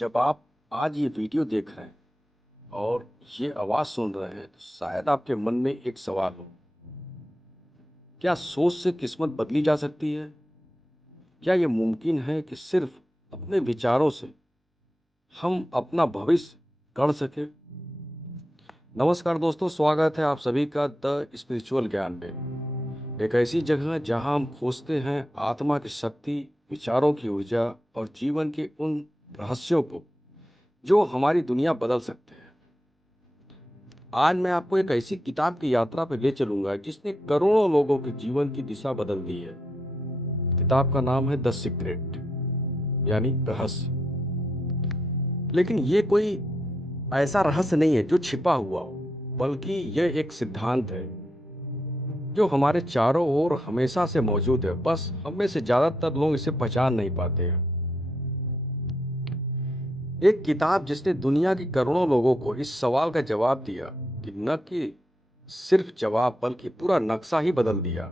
जब आप आज ये वीडियो देख रहे हैं और ये आवाज़ सुन रहे हैं तो शायद आपके मन में एक सवाल हो। क्या सोच से किस्मत बदली जा सकती है? क्या ये मुमकिन है कि सिर्फ अपने विचारों से हम अपना भविष्य गढ़ सकें? नमस्कार दोस्तों, स्वागत है आप सभी का द स्पिरिचुअल ज्ञान में। एक ऐसी जगह जहां हम खोजते हैं आत्मा की शक्ति, विचारों की ऊर्जा और जीवन के उन रहस्यों को जो हमारी दुनिया बदल सकते हैं। आज मैं आपको एक ऐसी किताब की यात्रा पर ले चलूंगा जिसने करोड़ों लोगों के जीवन की दिशा बदल दी है। किताब का नाम है द सीक्रेट, यानी रहस्य। लेकिन ये कोई ऐसा रहस्य नहीं है जो छिपा हुआ हो, बल्कि यह एक सिद्धांत है जो हमारे चारों ओर हमेशा से मौजूद है। बस हम में से ज्यादातर लोग इसे पहचान नहीं पाते हैं। एक किताब जिसने दुनिया के करोड़ों लोगों को इस सवाल का जवाब दिया कि न कि सिर्फ जवाब बल्कि पूरा नक्शा ही बदल दिया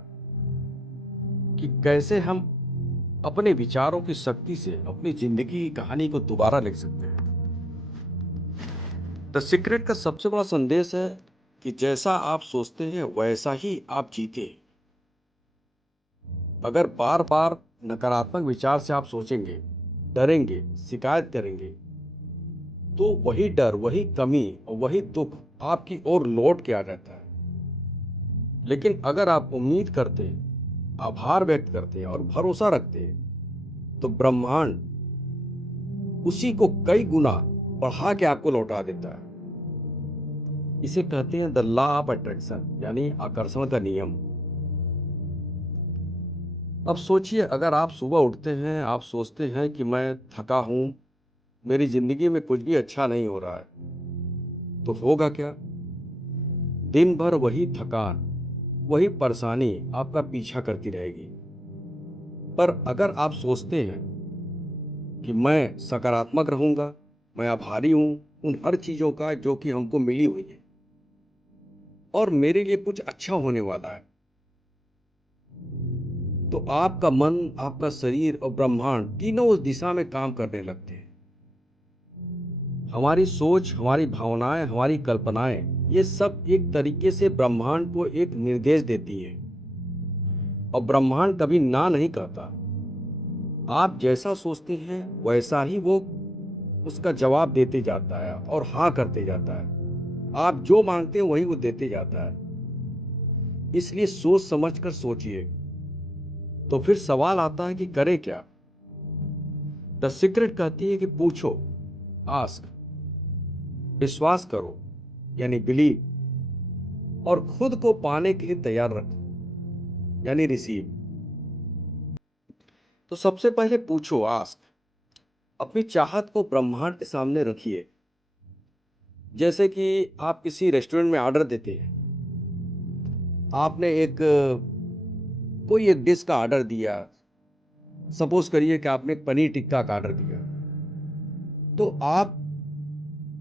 कि कैसे हम अपने विचारों की शक्ति से अपनी जिंदगी की कहानी को दोबारा लिख सकते हैं। द सीक्रेट का सबसे बड़ा संदेश है कि जैसा आप सोचते हैं वैसा ही आप जीते। अगर बार बार नकारात्मक विचार से आप सोचेंगे, डरेंगे, शिकायत करेंगे, तो वही डर, वही कमी और वही दुख आपकी ओर लौट के आ जाता है। लेकिन अगर आप उम्मीद करते हैं, आभार व्यक्त करते हैं और भरोसा रखते हैं, तो ब्रह्मांड उसी को कई गुना बढ़ा के आपको लौटा देता है। इसे कहते हैं द लॉ ऑफ अट्रैक्शन, यानी आकर्षण का नियम। अब सोचिए, अगर आप सुबह उठते हैं, आप सोचते हैं कि मैं थका हूं, मेरी जिंदगी में कुछ भी अच्छा नहीं हो रहा है, तो होगा क्या? दिन भर वही थकान, वही परेशानी आपका पीछा करती रहेगी। पर अगर आप सोचते हैं कि मैं सकारात्मक रहूंगा, मैं आभारी हूं उन हर चीजों का जो कि हमको मिली हुई है और मेरे लिए कुछ अच्छा होने वाला है, तो आपका मन, आपका शरीर और ब्रह्मांड तीनों उस दिशा में काम करने लगते हैं। हमारी सोच, हमारी भावनाएं, हमारी कल्पनाएं, ये सब एक तरीके से ब्रह्मांड को एक निर्देश देती है और ब्रह्मांड कभी ना नहीं कहता। आप जैसा सोचते हैं वैसा ही वो उसका जवाब देते जाता है और हाँ करते जाता है। आप जो मांगते हैं वही वो देते जाता है। इसलिए सोच समझ कर सोचिए। तो फिर सवाल आता है कि करें क्या? द सीक्रेट कहती है कि पूछो, आस्क, विश्वास करो, यानी बिलीव, और खुद को पाने के लिए तैयार रखो, यानी रिसीव। तो सबसे पहले पूछो, आस्क। अपनी चाहत को ब्रह्मांड के सामने रखिए। जैसे कि आप किसी रेस्टोरेंट में ऑर्डर देते हैं। आपने कोई एक डिश का ऑर्डर दिया। सपोज करिए कि आपने एक पनीर टिक्का का ऑर्डर दिया, तो आप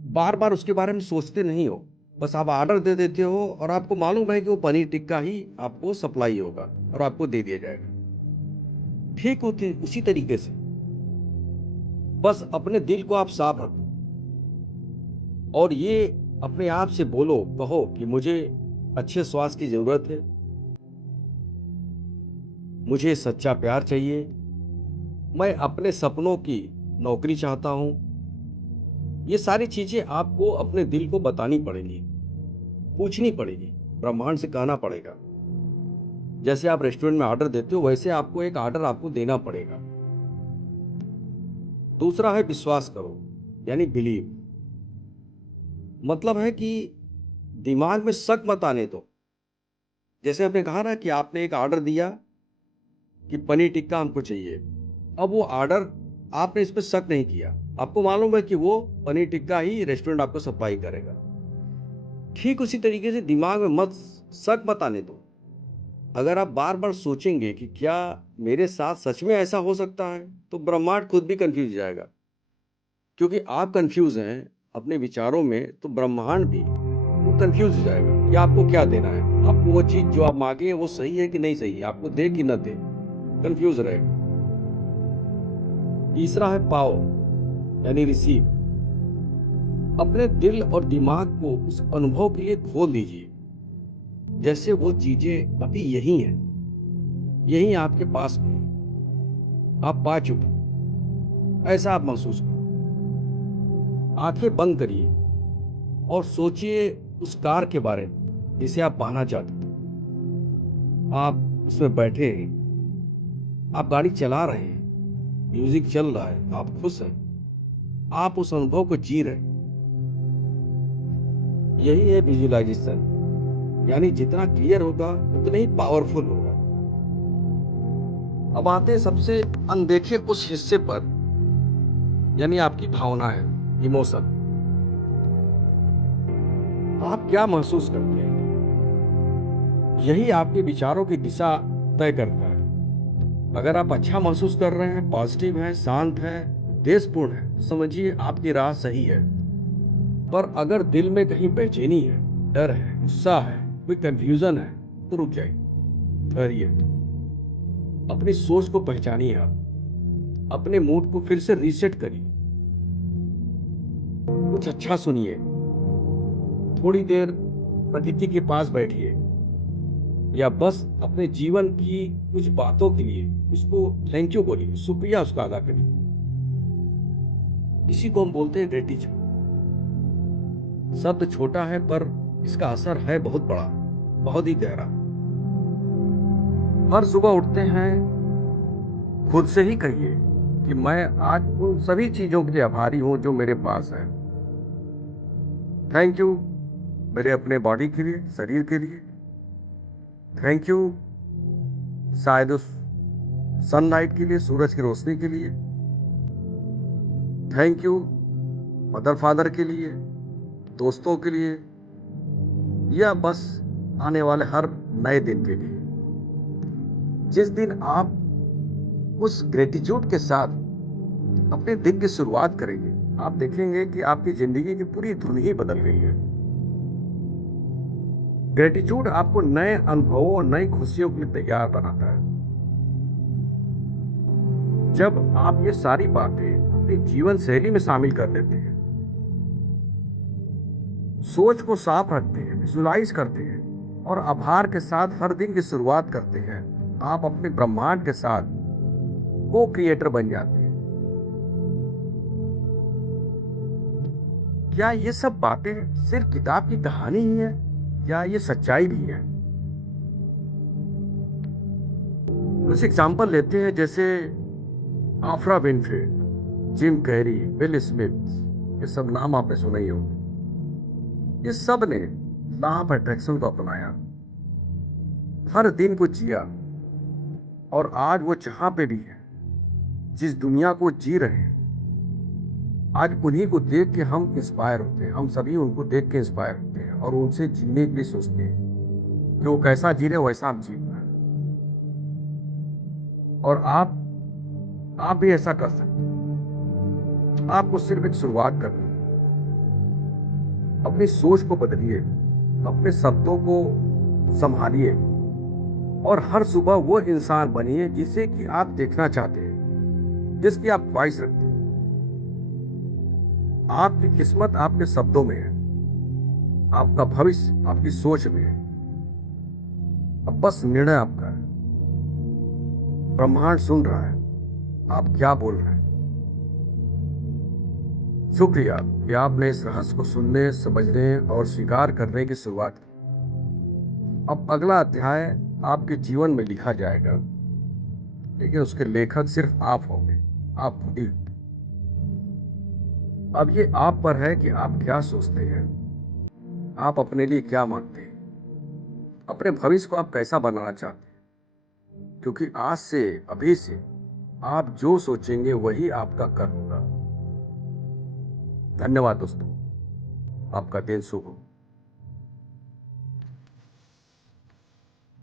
बार बार उसके बारे में सोचते नहीं हो, बस आप ऑर्डर दे देते हो और आपको मालूम है कि वो पनीर टिक्का ही आपको सप्लाई होगा और आपको दे दिया जाएगा। ठीक होती उसी तरीके से बस अपने दिल को आप साफ रखो और ये अपने आप से बोलो, कहो कि मुझे अच्छे स्वास्थ्य की जरूरत है, मुझे सच्चा प्यार चाहिए, मैं अपने सपनों की नौकरी चाहता हूं। ये सारी चीजें आपको अपने दिल को बतानी पड़ेंगी, पूछनी पड़ेगी, ब्रह्मांड से कहना पड़ेगा। जैसे आप रेस्टोरेंट में ऑर्डर देते हो वैसे आपको एक ऑर्डर आपको देना पड़ेगा। दूसरा है विश्वास करो, यानी बिलीव। मतलब है कि दिमाग में शक मत आने दो। जैसे आपने कहा ना कि आपने एक ऑर्डर दिया कि पनीर टिक्का हमको चाहिए। अब वो ऑर्डर, आपने इस पर शक नहीं किया, आपको मालूम है कि वो पनीर टिक्का ही रेस्टोरेंट आपको सप्लाई करेगा। ठीक उसी तरीके से दिमाग में मत शक मत आने दो। अगर आप बार बार सोचेंगे कि क्या मेरे साथ सच में ऐसा हो सकता है, तो ब्रह्मांड खुद भी कंफ्यूज हो जाएगा। क्योंकि आप कंफ्यूज हैं अपने विचारों में, तो ब्रह्मांड भी वो कंफ्यूज हो जाएगा कि आपको क्या देना है। आपको वो चीज जो आप मांगे वो सही है कि नहीं सही है, आपको दे कि न दे, कंफ्यूज रहेगा। तीसरा है पाओ, यानी रिसीव। अपने दिल और दिमाग को उस अनुभव के लिए खोल दीजिए, जैसे वो चीजें अभी यही हैं, यही आपके पास में हैं। आप पा चुके, ऐसा आप महसूस करो। आंखें बंद करिए और सोचिए उस कार के बारे में जिसे आप पाना चाहते थे। आप उसमें बैठे हैं, आप गाड़ी चला रहे हैं, म्यूजिक चल रहा है, आप खुश हैं, आप उस अनुभव को जी रहे हैं। यही है विजुअलाइजेशन, यानी जितना क्लियर होगा उतना ही पावरफुल होगा। अब आते हैं सबसे अनदेखे उस हिस्से पर, यानी आपकी भावना है, इमोशन। आप क्या महसूस करते हैं, यही आपके विचारों की दिशा तय करता है। अगर आप अच्छा महसूस कर रहे हैं, पॉजिटिव है, शांत है, उद्देश्यपूर्ण है, तो समझिए आपकी राह सही है। पर अगर दिल में कहीं बेचैनी है, डर है, गुस्सा है, कोई कंफ्यूजन है, तो रुक जाइए, ठहरिए, अपनी सोच को पहचानिए। आप अपने मूड को फिर से रीसेट करिए, कुछ अच्छा सुनिए, थोड़ी देर प्रकृति के पास बैठिए, या बस अपने जीवन की कुछ बातों के लिए उसको थैंक यू बोलिए, शुक्रिया उसका अदा करिए। इसी को हम बोलते हैं ग्रेटिट्यूड। शब्द छोटा है पर इसका असर है बहुत बड़ा, बहुत ही गहरा। हर सुबह उठते हैं, खुद से ही कहिए कि मैं आज उन सभी चीजों के लिए आभारी हूं जो मेरे पास है। थैंक यू मेरे अपने बॉडी के लिए, शरीर के लिए। थैंक यू शायद उस सनलाइट के लिए, सूरज की रोशनी के लिए। थैंक यू मदर फादर के लिए, दोस्तों के लिए, या बस आने वाले हर नए दिन के लिए। जिस दिन आप उस ग्रेटिट्यूड के साथ अपने दिन की शुरुआत करेंगे, आप देखेंगे कि आपकी जिंदगी की पूरी धुन ही बदल गई है। ग्रेटिट्यूड आपको नए अनुभवों और नई खुशियों के लिए तैयार बनाता है। जब आप ये सारी बातें अपनी जीवन शैली में शामिल कर लेते हैं, सोच को साफ रखते हैं, विजुलाइज करते हैं और आभार के साथ हर दिन की शुरुआत करते हैं, आप अपने ब्रह्मांड के साथ को क्रिएटर बन जाते हैं। क्या ये सब बातें सिर्फ किताब की कहानी ही है, या ये सच्चाई भी है? कुछ एग्जाम्पल लेते हैं, जैसे Oprah Winfrey, Jim Carrey, Will Smith, ये सब नाम आपने सुने ही होंगे। ये सब ने लॉ ऑफ अट्रैक्शन को अपनाया, हर दिन को जिया, और आज वो जहां पे भी है, जिस दुनिया को जी रहे हैं, आज उन्हीं को देख के हम इंस्पायर होते हैं। हम सभी उनको देख के इंस्पायर होते हैं और उनसे जीने के लिए सोचते हैं कि वो कैसा जी रहे वैसा हम जीना है। और आप भी ऐसा कर सकते हैं। आपको सिर्फ एक शुरुआत करनी है। अपनी सोच को बदलिए, अपने शब्दों को संभालिए और हर सुबह वो इंसान बनिए जिसे कि आप देखना चाहते हैं, जिसकी आप ख्वाहिश रखते हैं। आपकी किस्मत आपके शब्दों में है, आपका भविष्य आपकी सोच में है। अब बस निर्णय आपका है। ब्रह्मांड सुन रहा है आप क्या बोल रहे हैं। शुक्रिया कि आपने इस रहस्य को सुनने, समझने और स्वीकार करने की शुरुआत की। अब अगला अध्याय आपके जीवन में लिखा जाएगा, लेकिन उसके लेखक सिर्फ आप होंगे, आप खुद ही। अब ये आप पर है कि आप क्या सोचते हैं, आप अपने लिए क्या मांगते हैं, अपने भविष्य को आप कैसा बनाना चाहते हैं। क्योंकि आज से, अभी से आप जो सोचेंगे वही आपका कर्म होगा। धन्यवाद दोस्तों, आपका दिन शुभ हो।